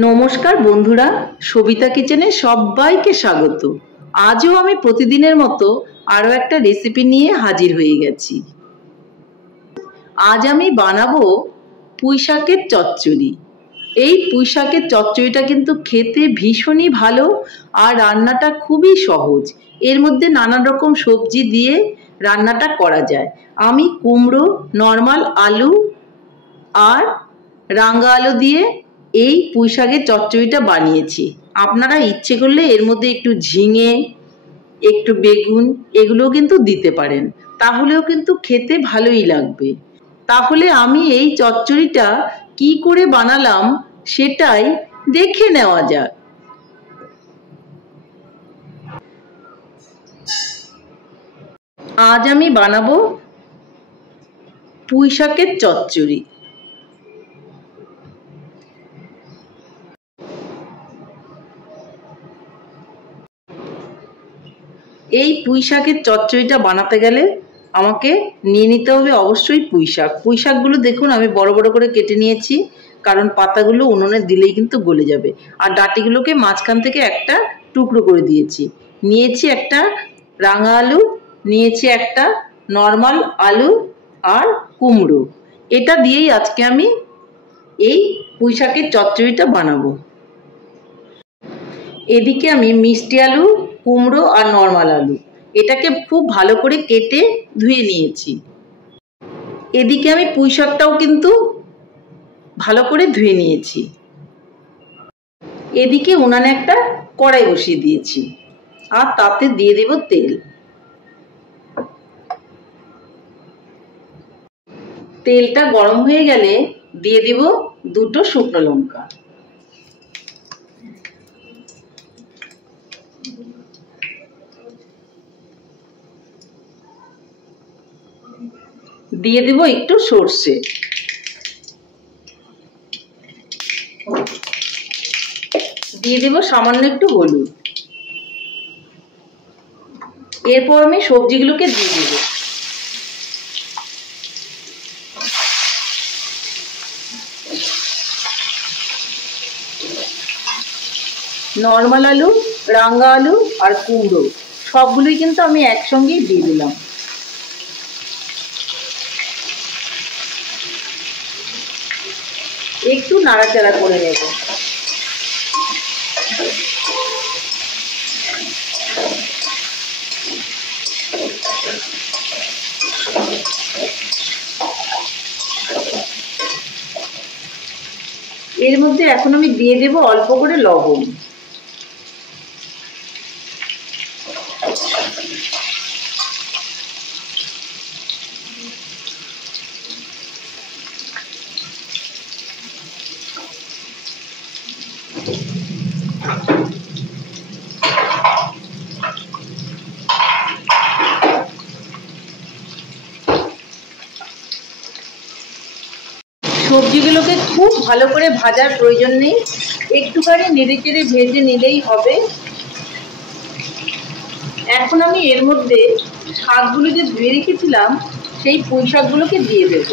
নমস্কার বন্ধুরা, সবিতা কিচেনে সবাইকে স্বাগত। আজও আমি প্রতিদিনের মতো আরও একটা রেসিপি নিয়ে হাজির হয়ে গেছি। আজ আমি বানাবো পুঁইশাকের চচ্চড়ি। এই পুঁইশাকের চচ্চড়িটা কিন্তু খেতে ভীষণই ভালো আর রান্নাটা খুবই সহজ। এর মধ্যে নানান রকম সবজি দিয়ে রান্নাটা করা যায়। আমি কুমড়ো, নর্মাল আলু আর রাঙা আলু দিয়ে এই পুঁইশাকের চচ্চড়িটা বানিয়েছি। আপনারা ইচ্ছে করলে এর মধ্যে একটু ঝিঙে, একটু বেগুন এগুলোও কিন্তু দিতে পারেন, তাহলেও কিন্তু খেতে ভালোই লাগবে। তাহলে আমি এই চচ্চড়িটা কি করে বানালাম সেটাই দেখে নেওয়া যাক। আজ আমি বানাবো পুঁইশাকের চচ্চড়ি। এই পুঁইশাকের চচ্চড়িটা বানাতে গেলে আমাকে নিয়ে নিতে হবে অবশ্যই পুঁইশাক। পুঁইশাকগুলো দেখুন আমি বড় বড় করে কেটে নিয়েছি, কারণ পাতাগুলো উনুনে দিলেই কিন্তু গলে যাবে। আর ডাঁটিগুলোকে মাঝখান থেকে একটা টুকরো করে দিয়েছি। নিয়েছি একটা রাঙা আলু, নিয়েছি একটা নর্মাল আলু আর কুমড়ো। এটা দিয়েই আজকে আমি এই পুঁইশাকের চচ্চড়িটা বানাবো। এদিকে আমি মিষ্টি আলু, কুমড়ো আর নর্মাল আলু এটাকে খুব ভালো করে কেটে ধুয়ে নিয়েছি। এদিকে আমি পুঁইশাকটাও কিন্তু ভালো করে ধুয়ে নিয়েছি। এদিকে উনানে একটা কড়াই বসিয়ে দিয়েছি আর তাতে দিয়ে দেব তেল। তেলটা গরম হয়ে গেলে দিয়ে দেব দুটো শুকনো লঙ্কা। দিয়ে দেব একটু সর্ষে, দিয়ে দেব সামান্য একটু হলুদ। এরপর আমি সবজিগুলোকে দিয়ে দেব। নর্মাল আলু, রাঙা আলু আর কুমড়ো সবগুলোই কিন্তু আমি একসঙ্গেই দিয়ে দিলাম। একটু নাড়াচাড়া করে নেব। এর মধ্যে এখন আমি দিয়ে দেব অল্প করে লবণ। সবজিগুলোকে খুব ভালো করে ভাজার প্রয়োজন নেই, একটুখানি নেড়েচেড়ে ভেজে নিলেই হবে। এখন আমি এর মধ্যে শাকগুলো যে ধুয়ে রেখেছিলাম সেই পুঁই শাকগুলোকে দিয়ে দেব।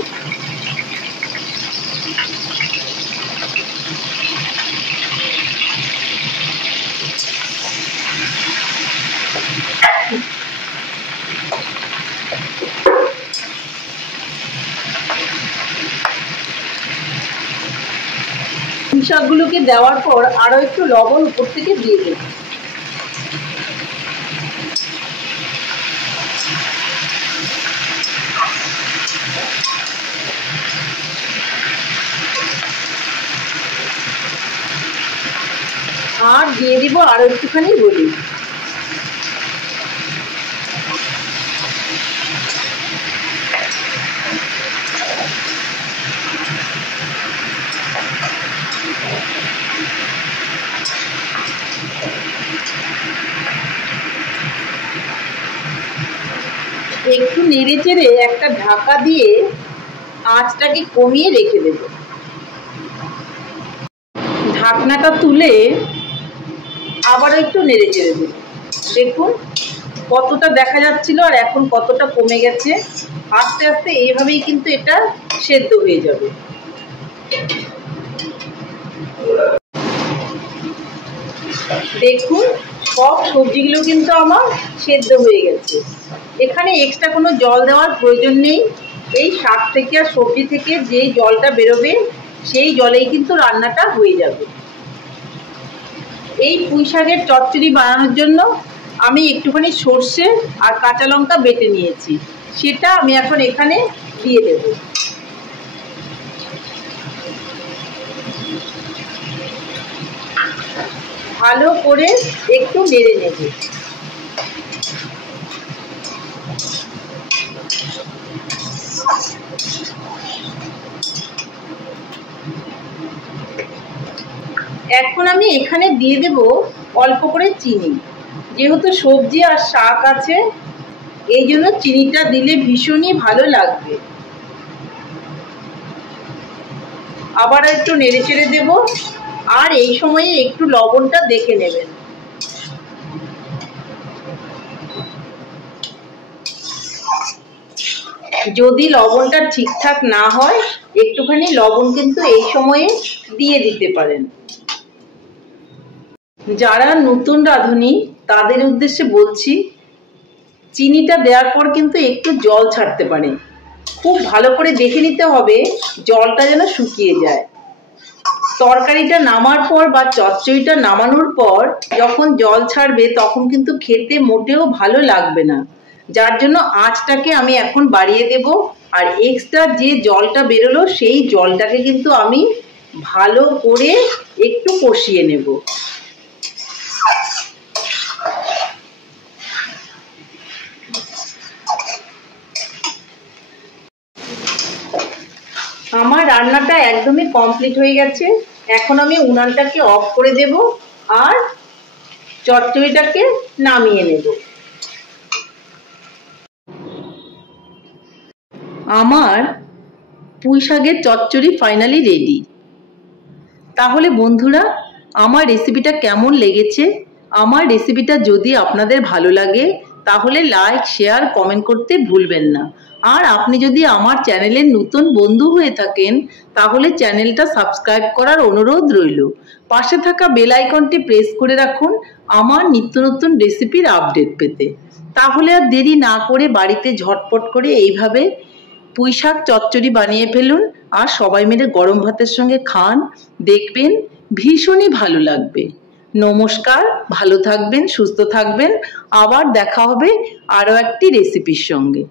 পুঁই শাকগুলোকে দেওয়ার পর আরো একটু লবণ উপর থেকে দিয়ে দেব। আর দিয়ে দিব আরো একটুখানি হলুদ। একটু নেড়ে চেড়ে একটা ঢাকা দিয়ে আঁচটাকে কমিয়ে রেখে দেব। ঢাকনাটা তুলে আবার একটু নেড়ে চেড়ে দেব। দেখুন কতটা দেখা যাচ্ছিল আর এখন কতটা কমে গেছে। আস্তে আস্তে এইভাবেই কিন্তু এটা সেদ্ধ হয়ে যাবে। দেখুন সব সবজিগুলো কিন্তু আমার সেদ্ধ হয়ে গেছে। এখানে এক্সট্রা কোনো জল দেওয়ার প্রয়োজন নেই। এই শাক থেকে আর সবজি থেকে যেই জলটা বেরোবে সেই জলেই কিন্তু রান্নাটা হয়ে যাবে। এই পুঁই শাকের চচ্চড়ি বানানোর জন্য আমি একটুখানি সর্ষে আর কাঁচা লঙ্কা বেটে নিয়েছি, সেটা আমি এখন এখানে দিয়ে দেব। ভালো করে একটু নেড়ে নেব। এখন আমি এখানে দিয়ে দেব অল্প করে চিনি। যেহেতু সবজি আর শাক আছে এই জন্য চিনিটা দিলে ভীষণই ভালো লাগবে। আবার একটু নেড়ে চেড়ে দেব। আর এই সময়ে একটু লবণটা দেখে নেবেন। যদি লবণটা ঠিকঠাক না হয় একটুখানি লবণ কিন্তু এই সময়ে দিয়ে দিতে পারেন। যারা নতুন রাঁধুনি তাদের উদ্দেশ্যে বলছি, চিনিটা দেওয়ার পর কিন্তু একটু জল ছাড়তে পারে। খুব ভালো করে দেখে নিতে হবে জলটা যেন শুকিয়ে যায়। তরকারিটা নামার পর বা চচ্চড়িটা নামানোর পর যখন জল ছাড়বে তখন কিন্তু খেতে মোটেও ভালো লাগবে না। যার জন্য আঁচটাকে আমি এখন বাড়িয়ে দেব। আর এক্সট্রা যে জলটা বেরোলো সেই জলটাকে কিন্তু আমি ভালো করে একটু কষিয়ে নেব। আমার রান্নাটা একদমই কমপ্লিট হয়ে গেছে। এখন আমি উনানটাকে অফ করে দেব আর চচ্চড়িটাকে নামিয়ে নেব। আমার পুঁই শাকের চচ্চড়ি ফাইনালি রেডি। তাহলে বন্ধুরা, আমার রেসিপিটা কেমন লেগেছে? আমার রেসিপিটা যদি আপনাদের ভালো লাগে তাহলে লাইক, শেয়ার, কমেন্ট করতে ভুলবেন না। আর আপনি যদি আমার চ্যানেলের নতুন বন্ধু হয়ে থাকেন তাহলে চ্যানেলটা সাবস্ক্রাইব করার অনুরোধ রইল। পাশে থাকা বেল আইকনটি প্রেস করে রাখুন আমার নিত্য নতুন রেসিপির আপডেট পেতে। তাহলে আর দেরি না করে বাড়িতে ঝটপট করে এইভাবে পুঁই শাক চচ্চড়ি বানিয়ে ফেলুন আর সবাই মিলে গরম ভাতের সঙ্গে খান, দেখবেন ভীষণই ভালো লাগবে। নমস্কার, ভালো থাকবেন, সুস্থ থাকবেন। আবার দেখা হবে আরও একটি রেসিপির সঙ্গে।